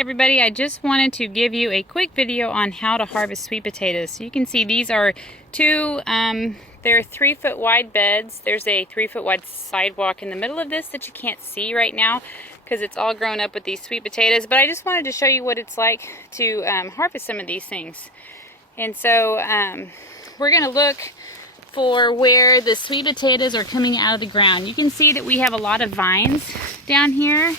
everybody, I just wanted to give you a quick video on how to harvest sweet potatoes. So you can see these are they're 3-foot wide beds. There's a 3-foot wide sidewalk in the middle of this that you can't see right now because it's all grown up with these sweet potatoes, but I just wanted to show you what it's like to harvest some of these things. And so we're going to look for where the sweet potatoes are coming out of the ground. You can see that we have a lot of vines down here.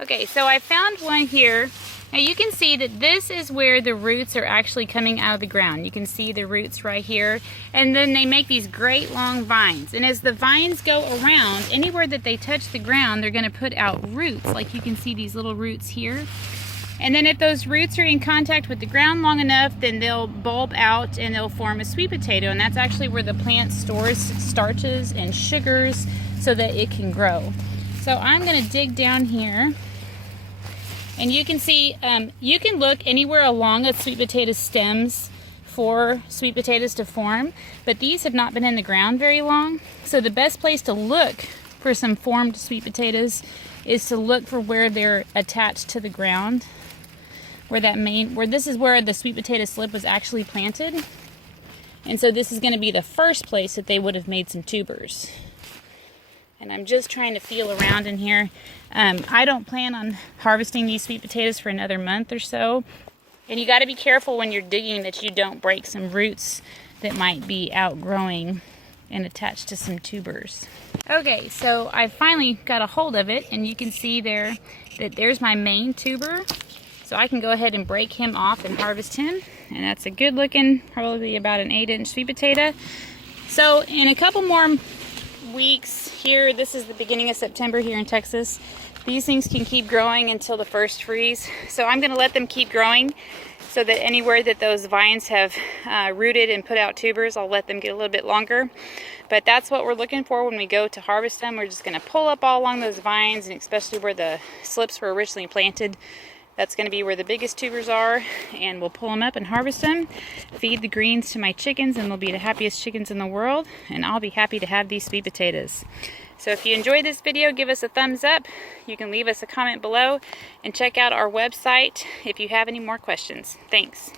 Okay, so I found one here. Now you can see that this is where the roots are actually coming out of the ground. You can see the roots right here. And then they make these great long vines. And as the vines go around, anywhere that they touch the ground, they're gonna put out roots. Like you can see these little roots here. And then if those roots are in contact with the ground long enough, then they'll bulb out and they'll form a sweet potato. And that's actually where the plant stores starches and sugars so that it can grow. So I'm gonna dig down here. And you can see, you can look anywhere along a sweet potato stems for sweet potatoes to form, but these have not been in the ground very long. So the best place to look for some formed sweet potatoes is to look for where they're attached to the ground, where this is where the sweet potato slip was actually planted. And so this is going to be the first place that they would have made some tubers. And I'm just trying to feel around in here. I don't plan on harvesting these sweet potatoes for another month or so. And you got to be careful when you're digging that you don't break some roots that might be outgrowing and attached to some tubers. Okay, so I finally got a hold of it, and you can see there that there's my main tuber. So I can go ahead and break him off and harvest him. And that's a good looking, probably about an 8-inch sweet potato. So in a couple more weeks here, this is the beginning of September here in Texas, these things can keep growing until the first freeze. So I'm going to let them keep growing so that anywhere that those vines have rooted and put out tubers, I'll let them get a little bit longer. But that's what we're looking for when we go to harvest them. We're just going to pull up all along those vines, and especially where the slips were originally planted. That's going to be where the biggest tubers are, and we'll pull them up and harvest them, feed the greens to my chickens, and they'll be the happiest chickens in the world, and I'll be happy to have these sweet potatoes. So if you enjoyed this video, give us a thumbs up. You can leave us a comment below, and check out our website if you have any more questions. Thanks.